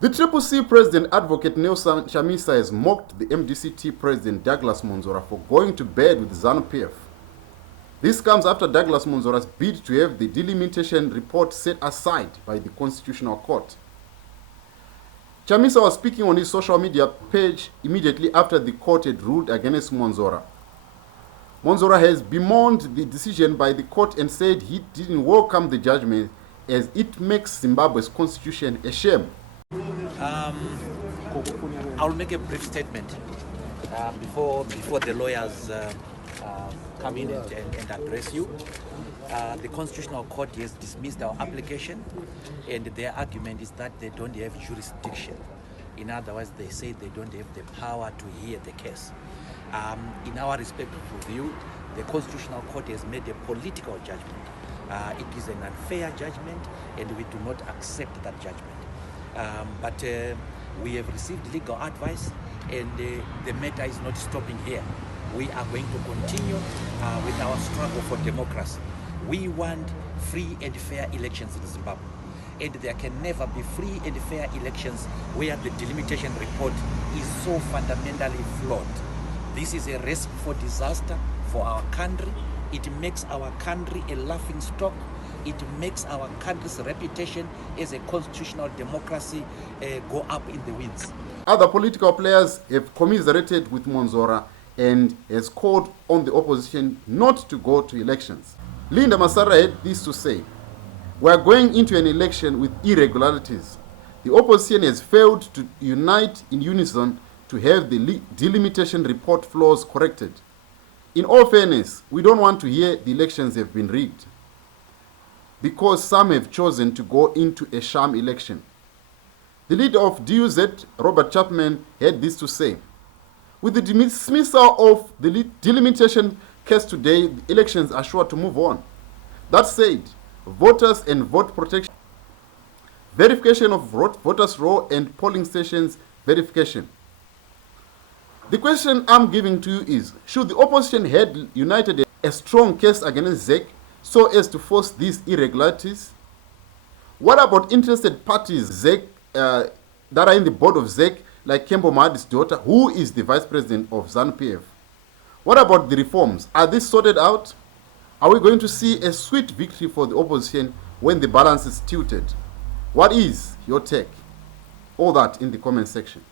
The CCC President Advocate Nelson Chamisa has mocked the MDCT President Douglas Mwonzora for going to bed with ZANU PF. This comes after Douglas Mwonzora's bid to have the delimitation report set aside by the Constitutional Court. Chamisa was speaking on his social media page immediately after the court had ruled against Mwonzora. Mwonzora has bemoaned the decision by the court and said he didn't welcome the judgment as it makes Zimbabwe's constitution a shame. I'll make a brief statement before the lawyers come in and address you. The Constitutional Court has dismissed our application, and their argument is that they don't have jurisdiction. In other words, they say they don't have the power to hear the case. In our respectful view, the Constitutional Court has made a political judgment. It is an unfair judgment, and we do not accept that judgment. But we have received legal advice, and the matter is not stopping here. We are going to continue with our struggle for democracy. We want free and fair elections in Zimbabwe, and there can never be free and fair elections where the delimitation report is so fundamentally flawed. This is a recipe for disaster for our country. It makes our country a laughing stock. It makes our country's reputation as a constitutional democracy go up in the winds. Other political players have commiserated with Mwonzora and has called on the opposition not to go to elections. Linda Masara had this to say: "We are going into an election with irregularities. The opposition has failed to unite in unison to have the delimitation report flaws corrected. In all fairness, we don't want to hear the elections have been rigged, because some have chosen to go into a sham election." The leader of DUZ, Robert Chapman, had this to say: "With the dismissal of the delimitation case today, the elections are sure to move on. That said, voters and vote protection, verification of voters' roll and polling stations verification. The question I'm giving to you is, should the opposition have united a strong case against ZEC so as to force these irregularities? What about interested parties ZEC, that are in the board of ZEC, like Kembo Mahadi's daughter, who is the vice president of ZANU PF? What about the reforms? Are these sorted out? Are we going to see a sweet victory for the opposition when the balance is tilted? What is your take?" All that in the comment section.